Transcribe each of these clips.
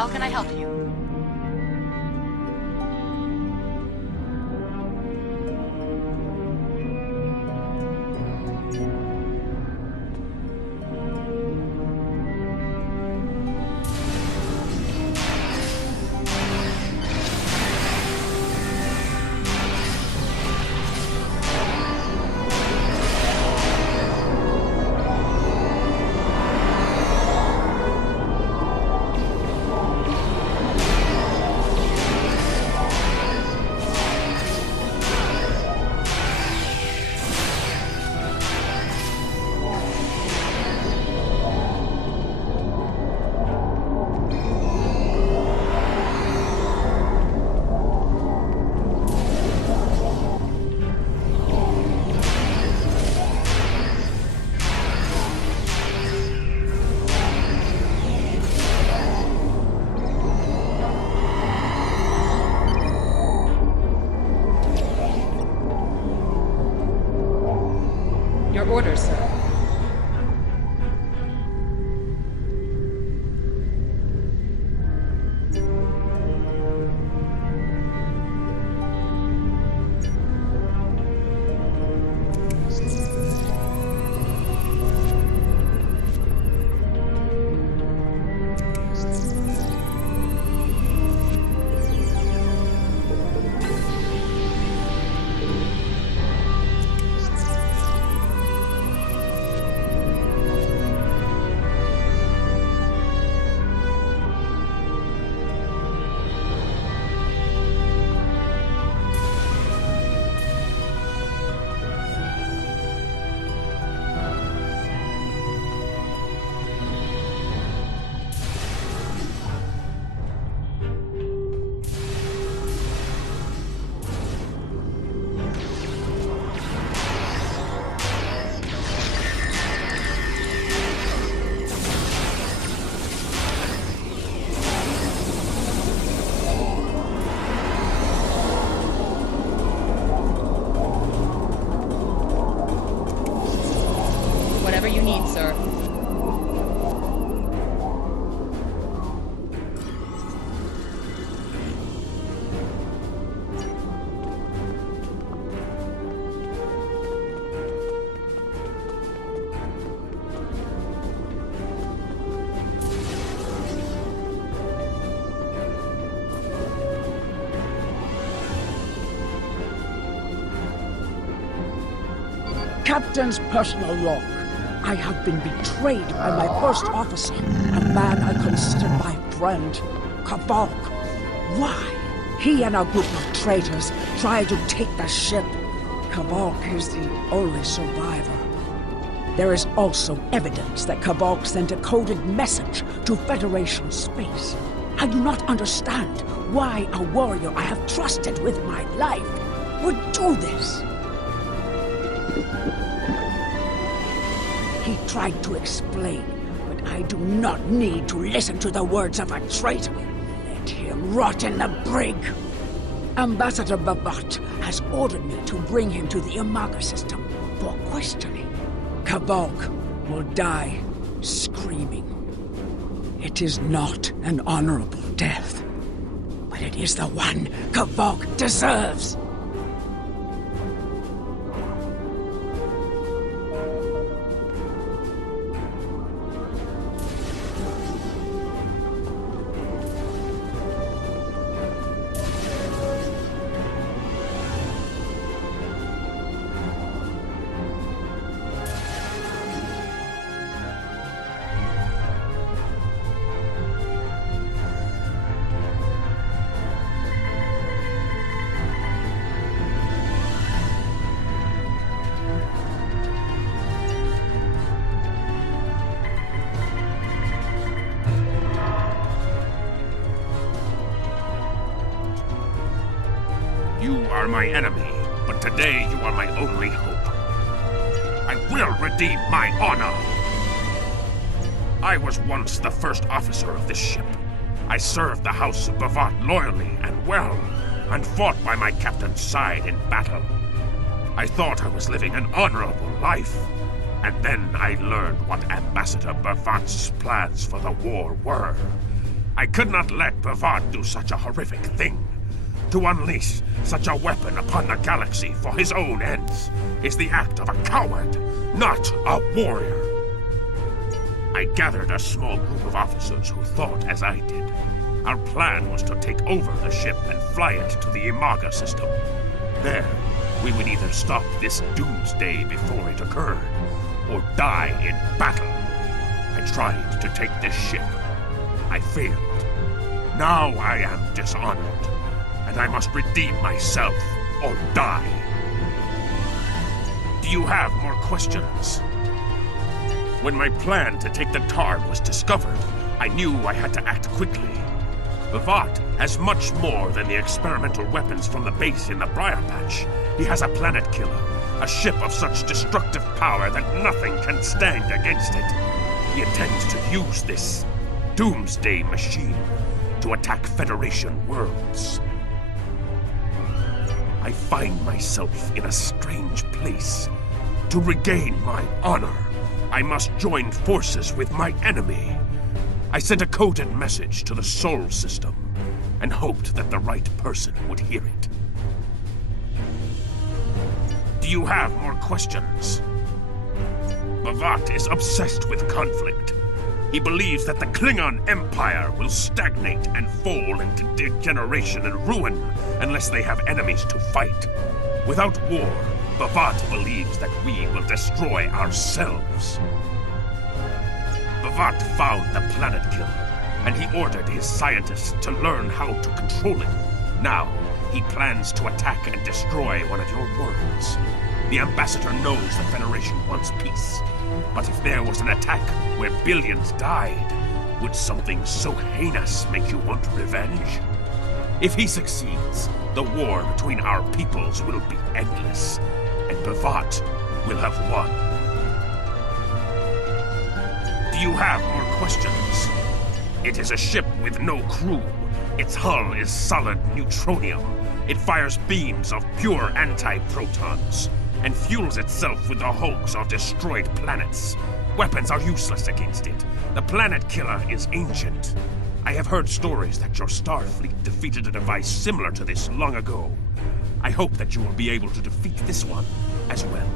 How can I help you? Your orders, sir. Whatever you need, sir. Captain's personal log. I have been betrayed by my first officer, a man I considered my friend, K Valk. Why? He and a group of traitors tried to take the ship. K Valk is the only survivor. There is also evidence that K Valk sent a coded message to Federation space. I do not understand why a warrior I have trusted with my life would do this. He tried to explain, but I do not need to listen to the words of a traitor. Let him rot in the brig. Ambassador Babat has ordered me to bring him to the Imaga-System for questioning. K Valk will die screaming. It is not an honorable death, but it is the one K Valk deserves. You are my enemy, but today you are my only hope. I will redeem my honor. I was once the first officer of this ship. I served the House of Bavat loyally and well, and fought by my captain's side in battle. I thought I was living an honorable life, and then I learned what Ambassador Bavat's plans for the war were. I could not let Bavad do such a horrific thing. To unleash such a weapon upon the galaxy for his own ends is the act of a coward, not a warrior. I gathered a small group of officers who thought as I did. Our plan was to take over the ship and fly it to the Imaga-System. There, we would either stop this doomsday before it occurred, or die in battle. I tried to take this ship. I failed. Now I am dishonored, and I must redeem myself or die. Do you have more questions? When my plan to take the Targ was discovered, I knew I had to act quickly. Bavad has much more than the experimental weapons from the base in the Briar Patch. He has a planet killer, a ship of such destructive power that nothing can stand against it. He intends to use this doomsday machine to attack Federation worlds. I find myself in a strange place. To regain my honor, I must join forces with my enemy. I sent a coded message to the Sol system and hoped that the right person would hear it. Do you have more questions? Bavad is obsessed with conflict. He believes that the Klingon Empire will stagnate and fall into degeneration and ruin unless they have enemies to fight. Without war, Bavad believes that we will destroy ourselves. Bavad found the planet killer, and he ordered his scientists to learn how to control it. Now, he plans to attack and destroy one of your worlds. The ambassador knows the Federation wants peace. But if there was an attack where billions died, would something so heinous make you want revenge? If he succeeds, the war between our peoples will be endless, and Bavad will have won. Do you have more questions? It is a ship with no crew. Its hull is solid neutronium. It fires beams of pure anti-protons and fuels itself with the hulks of destroyed planets. Weapons are useless against it. The planet killer is ancient. I have heard stories that your Starfleet defeated a device similar to this long ago. I hope that you will be able to defeat this one as well.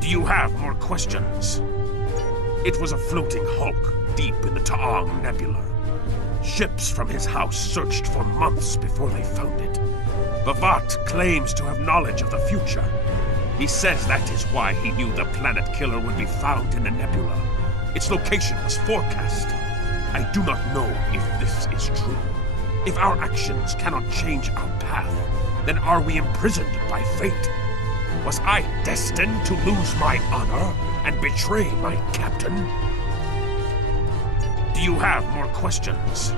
Do you have more questions? It was a floating hulk deep in the Taong Nebula. Ships from his house searched for months before they found it. Bavad claims to have knowledge of the future. He says that is why he knew the planet killer would be found in the nebula. Its location was forecast. I do not know if this is true. If our actions cannot change our path, then are we imprisoned by fate? Was I destined to lose my honor and betray my captain? Do you have more questions?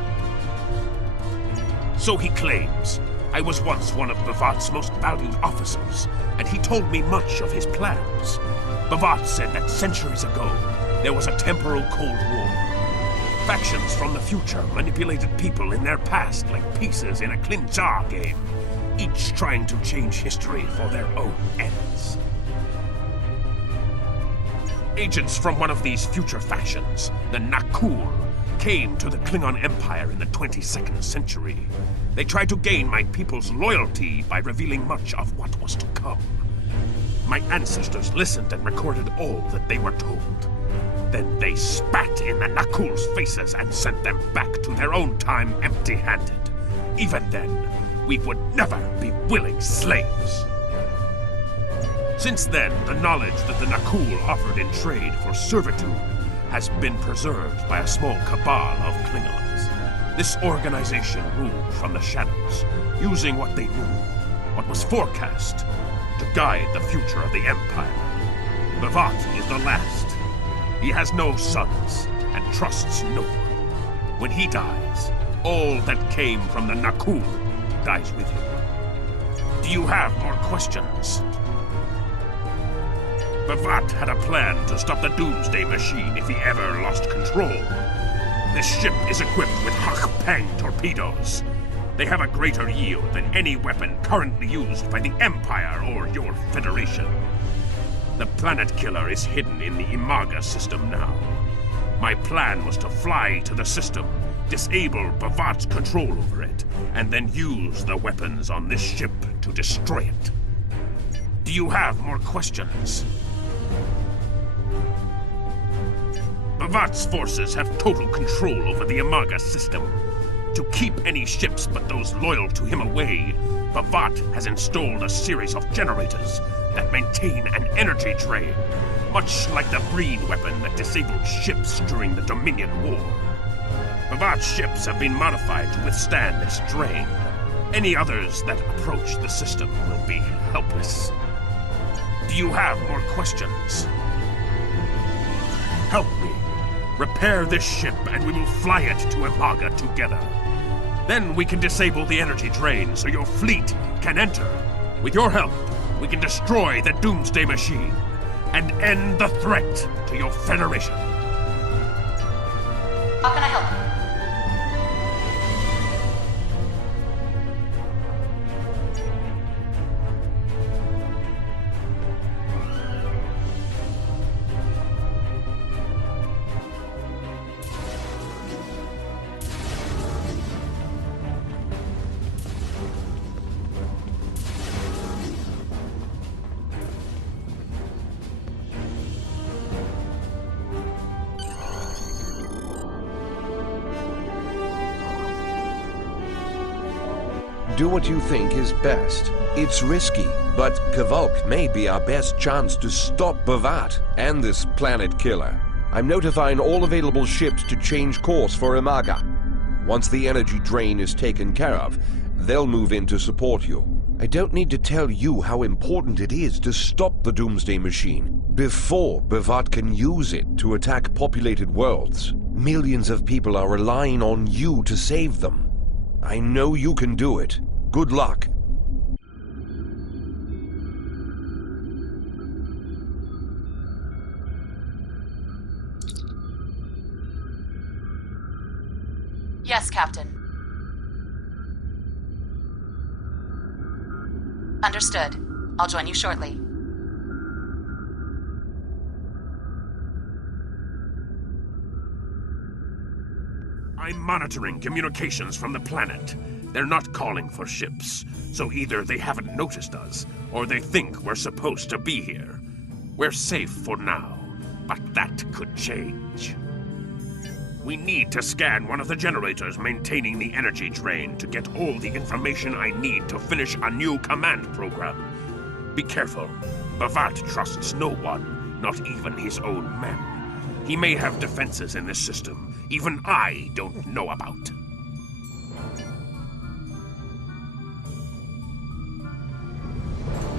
So he claims. I was once one of Bavad's most valued officers, and he told me much of his plans. Bavad said that centuries ago, there was a temporal Cold War. Factions from the future manipulated people in their past like pieces in a Klinja game, each trying to change history for their own ends. Agents from one of these future factions, the Nakul, came to the Klingon Empire in the 22nd century. They tried to gain my people's loyalty by revealing much of what was to come. My ancestors listened and recorded all that they were told. Then they spat in the Nakul's faces and sent them back to their own time empty-handed. Even then, we would never be willing slaves. Since then, the knowledge that the Nakul offered in trade for servitude has been preserved by a small cabal of Klingons. This organization ruled from the shadows, using what they knew, what was forecast, to guide the future of the Empire. Bavad is the last. He has no sons, and trusts no one. When he dies, all that came from the Nakul dies with him. Do you have more questions? Bavad had a plan to stop the Doomsday Machine if he ever lost control. This ship is equipped with Pang torpedoes. They have a greater yield than any weapon currently used by the Empire or your Federation. The planet killer is hidden in the Imaga-System now. My plan was to fly to the system, disable Bavat's control over it, and then use the weapons on this ship to destroy it. Do you have more questions? Bavat's forces have total control over the Imaga-System. To keep any ships but those loyal to him away, Bavat has installed a series of generators that maintain an energy drain, much like the Breen weapon that disabled ships during the Dominion War. Bavat's ships have been modified to withstand this drain. Any others that approach the system will be helpless. Do you have more questions? Help me. Repair this ship and we will fly it to Imaga together. Then we can disable the energy drain so your fleet can enter. With your help, we can destroy the Doomsday Machine and end the threat to your Federation. How can I help you? Do what you think is best. It's risky, but K Valk may be our best chance to stop Bavat and this planet killer. I'm notifying all available ships to change course for Imaga. Once the energy drain is taken care of, they'll move in to support you. I don't need to tell you how important it is to stop the Doomsday Machine before Bavat can use it to attack populated worlds. Millions of people are relying on you to save them. I know you can do it. Good luck. Yes, Captain. Understood. I'll join you shortly. I'm monitoring communications from the planet. They're not calling for ships, so either they haven't noticed us, or they think we're supposed to be here. We're safe for now, but that could change. We need to scan one of the generators maintaining the energy drain to get all the information I need to finish a new command program. Be careful. Bavat trusts no one, not even his own men. He may have defenses in this system even I don't know about.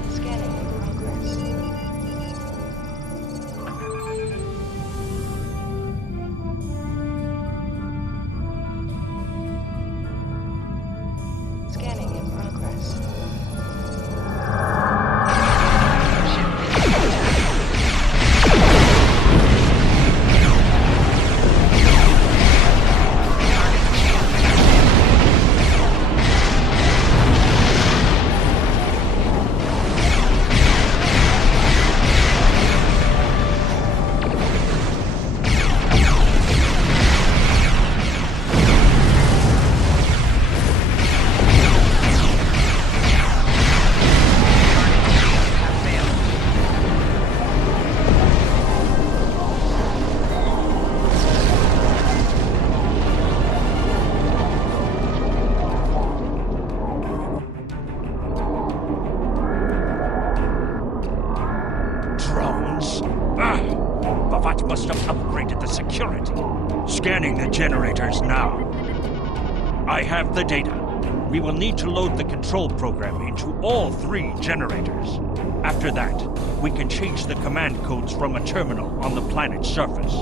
Scanning in progress. Scanning in progress. Bavat must have upgraded the security. Scanning the generators now. I have the data. We will need to load the control program into all 3 generators. After that, we can change the command codes from a terminal on the planet's surface.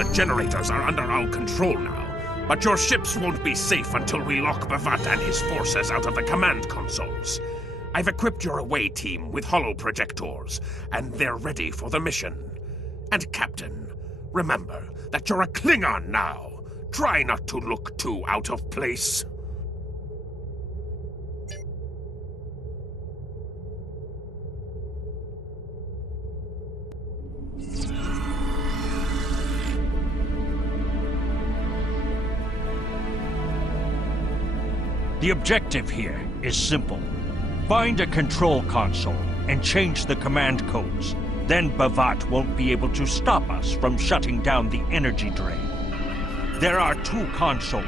The generators are under our control now, but your ships won't be safe until we lock Bavat and his forces out of the command consoles. I've equipped your away team with holo projectors, and they're ready for the mission. And Captain, remember that you're a Klingon now. Try not to look too out of place. The objective here is simple. Find a control console and change the command codes. Then Bavat won't be able to stop us from shutting down the energy drain. There are 2 consoles.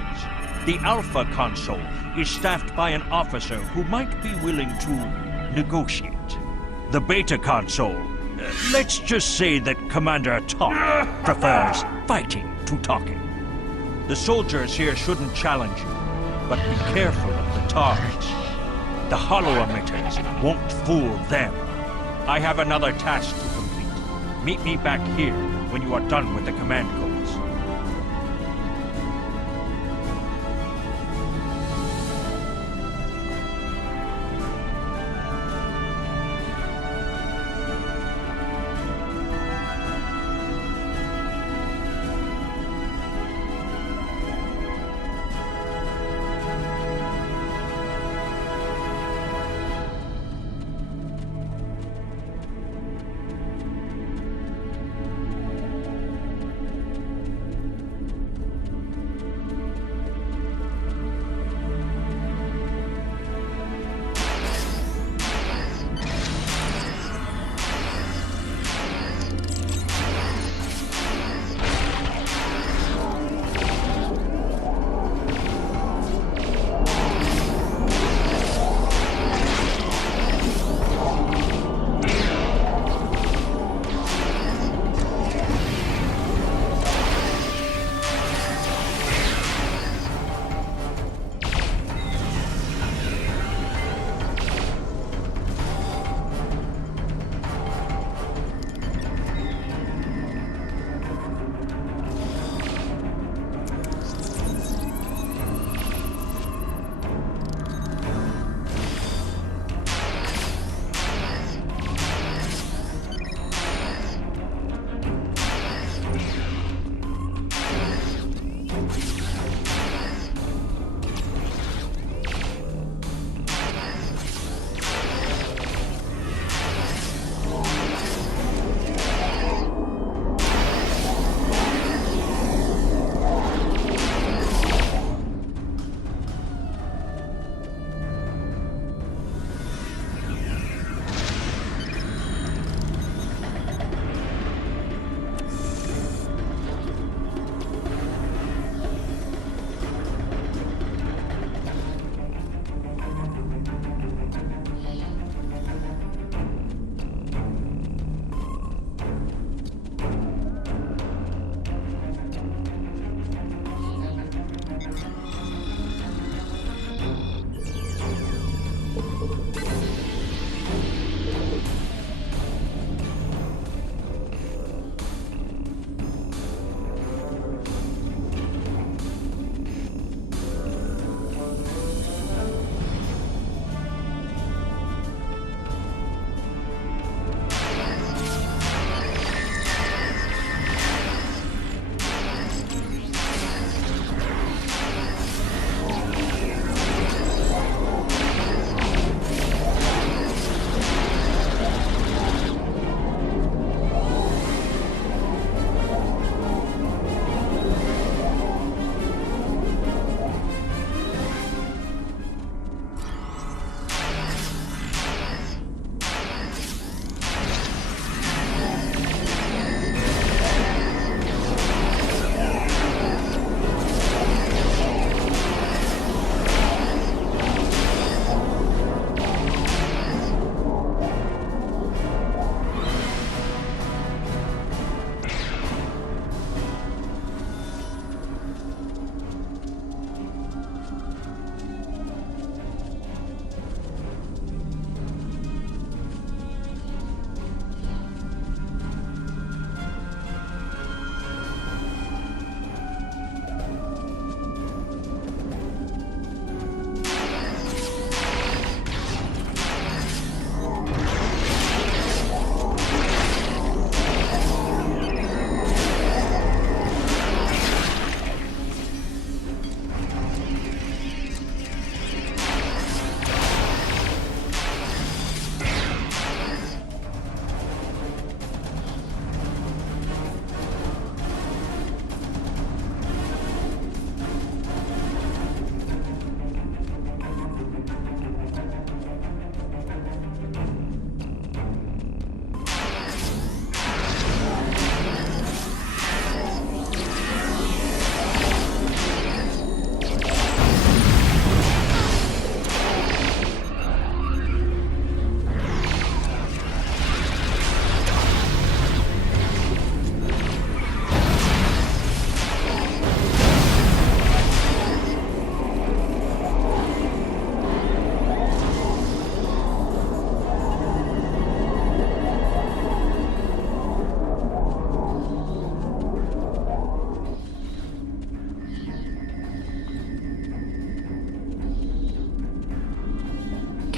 The Alpha console is staffed by an officer who might be willing to negotiate. The Beta console, let's just say that Commander Talk prefers fighting to talking. The soldiers here shouldn't challenge you, but be careful of the targets. The holo emitters won't fool them. I have another task to complete. Meet me back here when you are done with the command codes.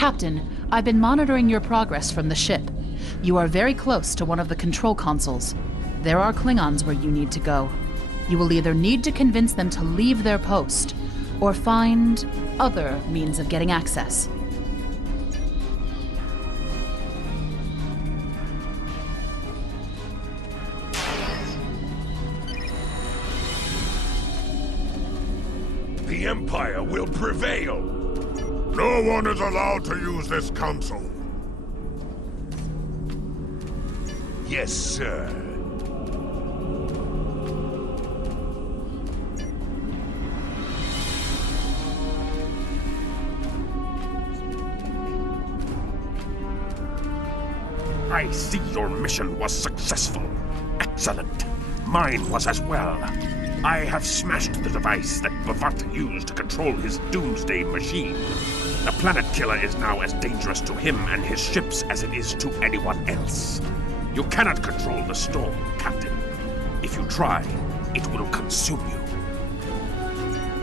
Captain, I've been monitoring your progress from the ship. You are very close to one of the control consoles. There are Klingons where you need to go. You will either need to convince them to leave their post, or find other means of getting access. The Empire will prevail! No one is allowed to use this console. Yes, sir. I see your mission was successful. Excellent. Mine was as well. I have smashed the device that Bavat used to control his doomsday machine. The Planet-Killer is now as dangerous to him and his ships as it is to anyone else. You cannot control the storm, Captain. If you try, it will consume you.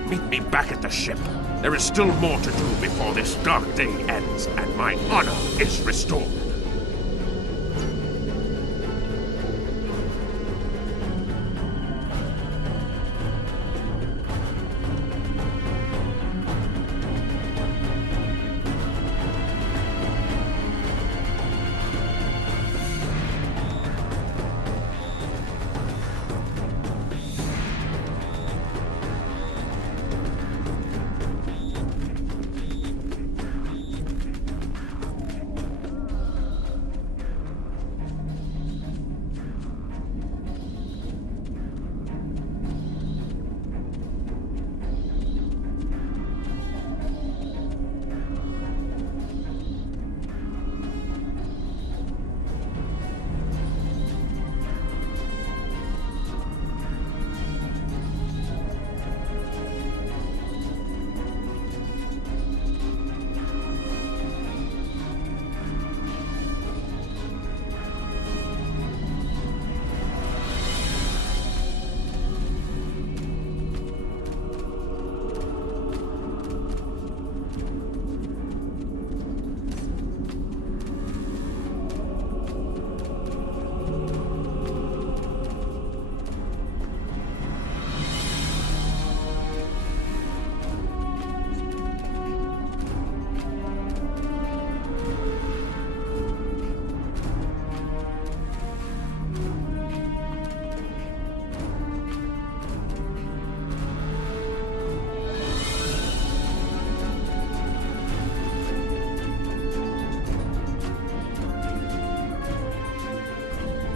Meet me back at the ship. There is still more to do before this dark day ends and my honor is restored.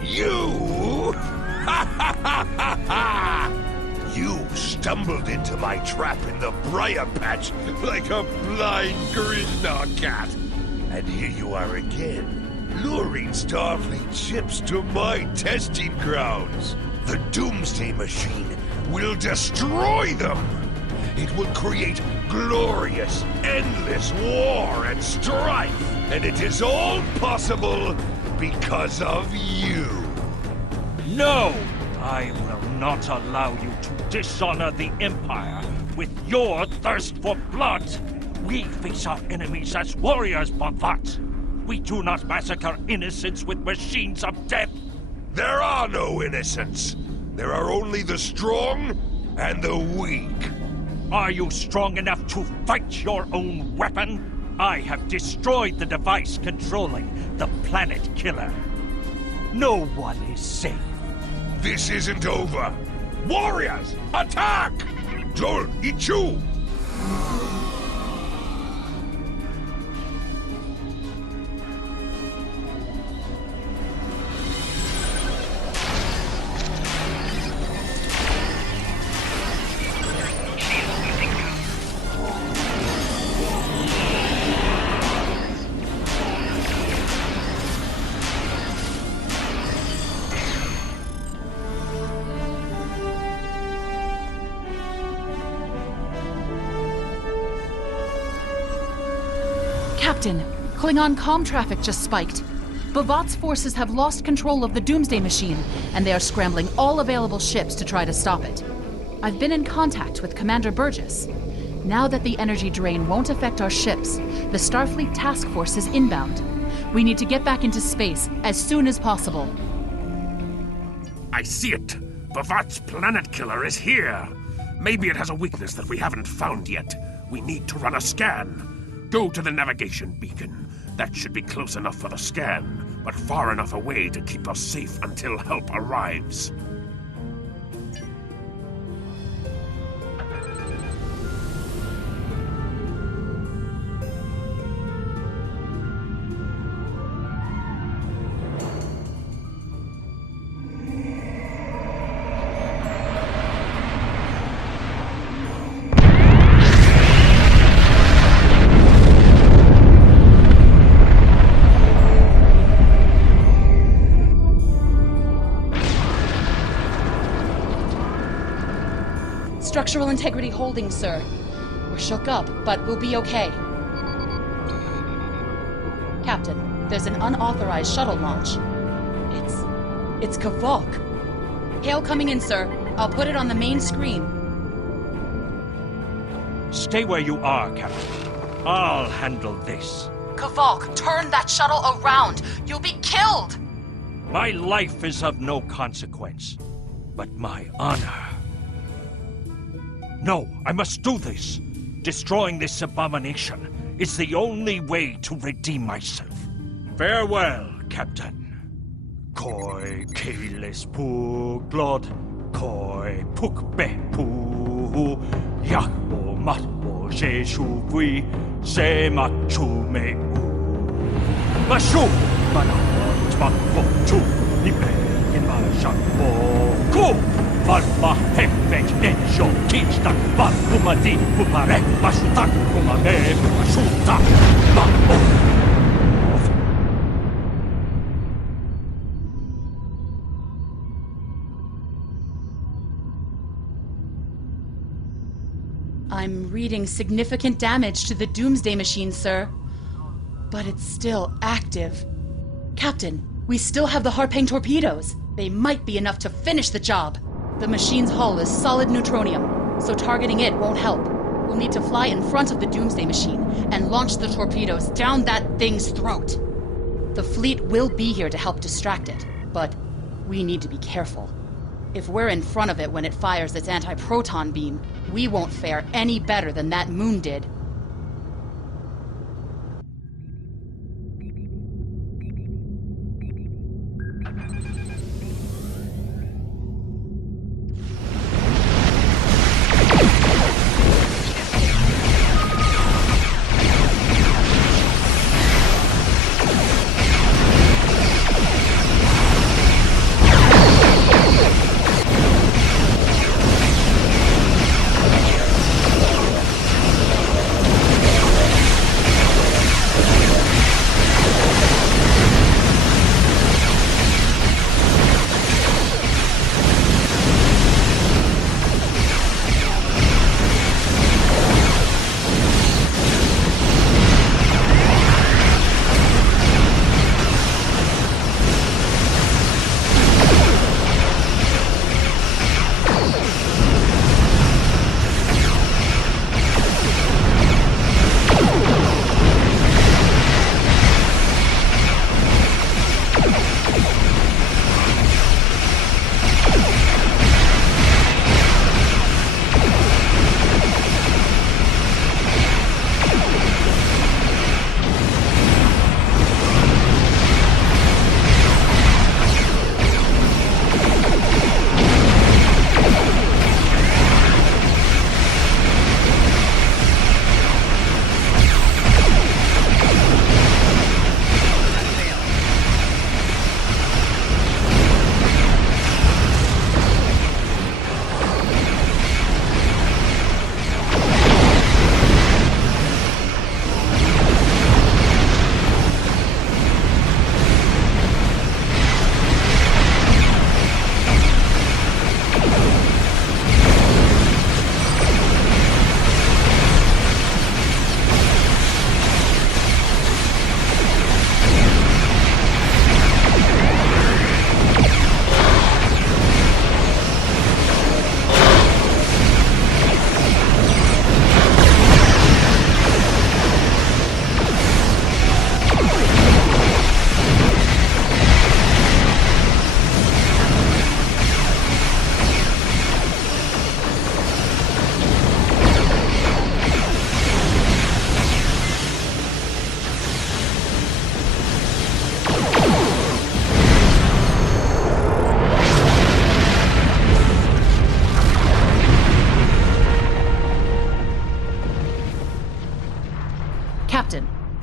You? You stumbled into my trap in the briar patch like a blind Grishnar cat. And here you are again, luring Starfleet ships to my testing grounds. The Doomsday Machine will destroy them. It will create glorious, endless war and strife. And it is all possible because of you. No! I will not allow you to dishonor the Empire with your thirst for blood. We face our enemies as warriors, Bavat. We do not massacre innocents with machines of death. There are no innocents. There are only the strong and the weak. Are you strong enough to fight your own weapon? I have destroyed the device controlling the Planet-Killer. No one is safe. This isn't over. Warriors, attack! Joel, Ichu! Captain, Klingon comm traffic just spiked. Bavat's forces have lost control of the Doomsday Machine, and they are scrambling all available ships to try to stop it. I've been in contact with Commander Burgess. Now that the energy drain won't affect our ships, the Starfleet task force is inbound. We need to get back into space as soon as possible. I see it. Bavat's Planet-Killer is here. Maybe it has a weakness that we haven't found yet. We need to run a scan. Go to the navigation beacon. That should be close enough for the scan, but far enough away to keep us safe until help arrives. Structural integrity holding, sir. We're shook up, but we'll be okay. Captain, there's an unauthorized shuttle launch. It's K Valk. Hail coming in, sir. I'll put it on the main screen. Stay where you are, Captain. I'll handle this. K Valk, turn that shuttle around! You'll be killed! My life is of no consequence, but my honor. No, I must do this. Destroying this abomination is the only way to redeem myself. Farewell, Captain. Koi keles pu glod, koi puk be pu, yak o mat o je shu vui, se mat chu me u. Ma shu, mana tmak ho chu, ni be in ma shan bo ku. Varma hemmek enjo tinsdag, var pumadi pupare, basutak pumame basutak, ma I'm reading significant damage to the Doomsday Machine, sir. But it's still active. Captain, we still have the Harpang torpedoes. They might be enough to finish the job. The machine's hull is solid neutronium, so targeting it won't help. We'll need to fly in front of the Doomsday Machine and launch the torpedoes down that thing's throat. The fleet will be here to help distract it, but we need to be careful. If we're in front of it when it fires its anti-proton beam, we won't fare any better than that moon did.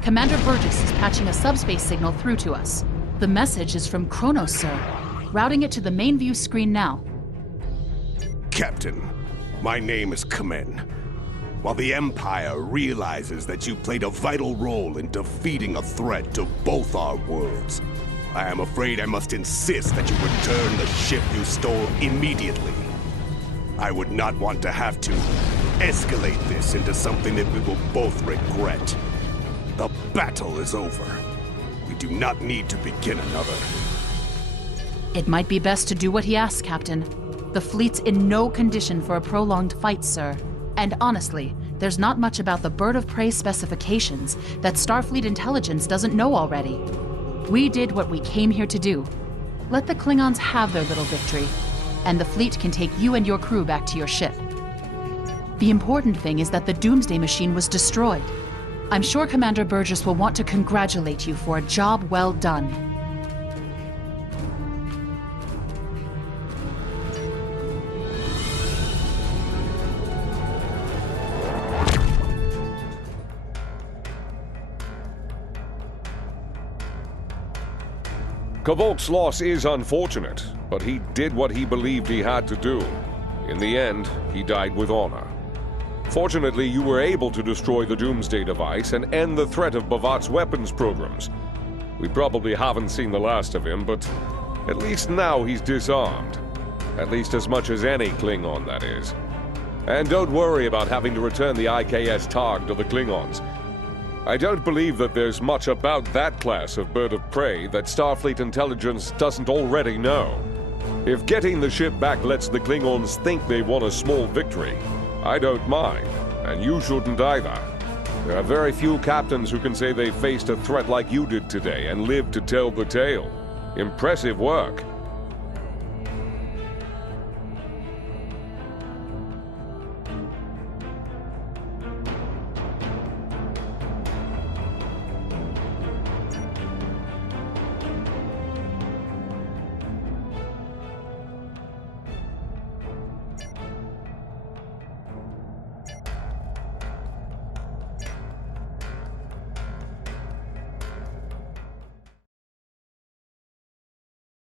Commander Burgess is patching a subspace signal through to us. The message is from Kronos, sir. Routing it to the main view screen now. Captain, my name is Kamen. While the Empire realizes that you played a vital role in defeating a threat to both our worlds, I am afraid I must insist that you return the ship you stole immediately. I would not want to have to escalate this into something that we will both regret. The battle is over. We do not need to begin another. It might be best to do what he asks, Captain. The fleet's in no condition for a prolonged fight, sir. And honestly, there's not much about the bird of prey specifications that Starfleet intelligence doesn't know already. We did what we came here to do. Let the Klingons have their little victory, and the fleet can take you and your crew back to your ship. The important thing is that the Doomsday Machine was destroyed. I'm sure Commander Burgess will want to congratulate you for a job well done. K Valk's loss is unfortunate, but he did what he believed he had to do. In the end, he died with honor. Fortunately, you were able to destroy the Doomsday device and end the threat of Bavat's weapons programs. We probably haven't seen the last of him, but at least now he's disarmed. At least as much as any Klingon, that is. And don't worry about having to return the IKS Targ to the Klingons. I don't believe that there's much about that class of bird of prey that Starfleet intelligence doesn't already know. If getting the ship back lets the Klingons think they won a small victory, I don't mind, and you shouldn't either. There are very few captains who can say they faced a threat like you did today and lived to tell the tale. Impressive work.